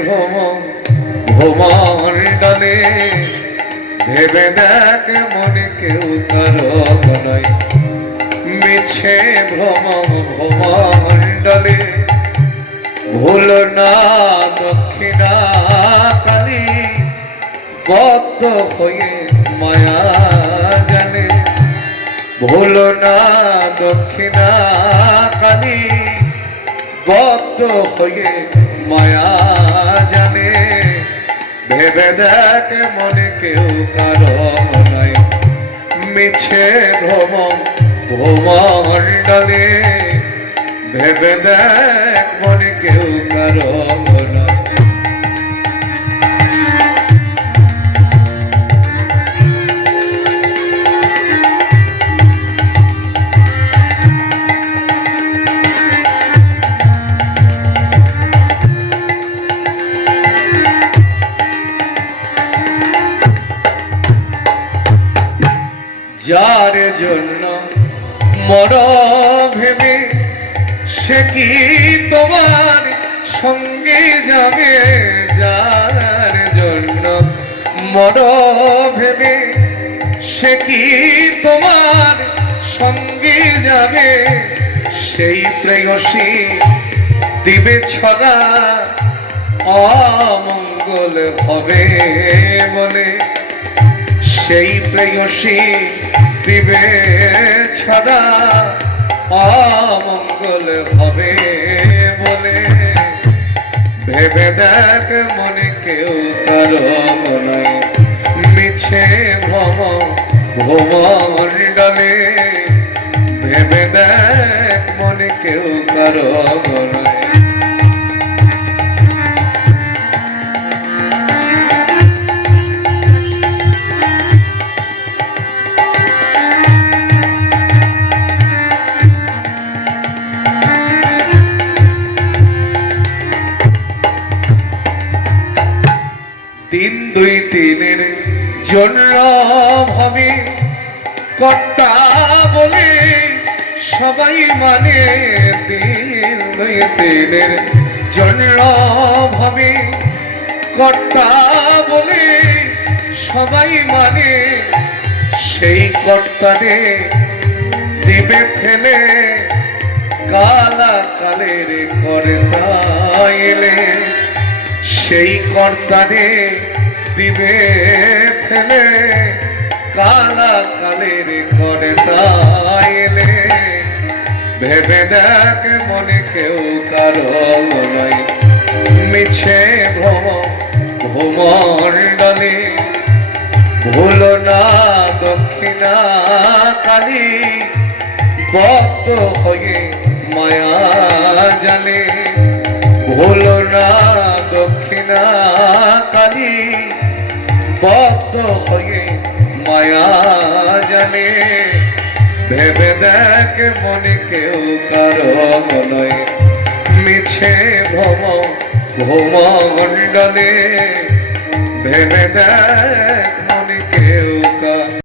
ভ্রম ভ্রমণ্ডলে ভেবে দেখ মনে কেউ কারো নয় মিছে ভ্রম ভ্রমণ্ডলে ভুল না দক্ষিণা কালী বদ্ধ হয়ে মায়া জানে ভুল না দক্ষিণা কালী বদ্ধ হয়ে মায়া জানে ভেবে দেখ মনে কেউ কারো নয় মিছে ভ্রম ভ্রমণ্ডলে ভেবে দেখ মনে কেউ কারো নয় যার জন্য মর ভেবে সে কি তোমার সঙ্গে যাবে যার জন্য মর ভেবে সে কি তোমার সঙ্গে যাবে সেই প্রেয়সী দিবে ছড়া অমঙ্গল হবে বলে সেই প্রেয়সী দিবে ছড়া অমঙ্গল হবে বলে ভেবে দেখ মনে কেউ কারো নয় মিছে ভ্রম ভ্রমণ্ডলে ভেবে দেখ মনে কেউ কারো নয় দিন দুই দিনের জন্য ভাবি কর্তা বলে সবাই মানে দিন দুই দিনের জন্য ভাবি কর্তা বলে সবাই মানে সেই কর্তারে দিবে ফেলে কালা কালের কর্তা এলে সেই কর্তারে দিবে ফেলে কালা কালের কর্তা এলে ভেবে দেখ মনে কেউ কারো নয় মিছে ভ্রম ভ্রমণ্ডলে ভুল না দক্ষিণা কালী বদ্ধ হয়ে মায়া জানে ভুল না দক্ষিণা কালী বদ্ধ হয়ে মায়া জানে ভেবে দেখ মনে কেউ কারো নয় মিছে ভ্রম ভ্রমণ্ডলে ভেবে দেখ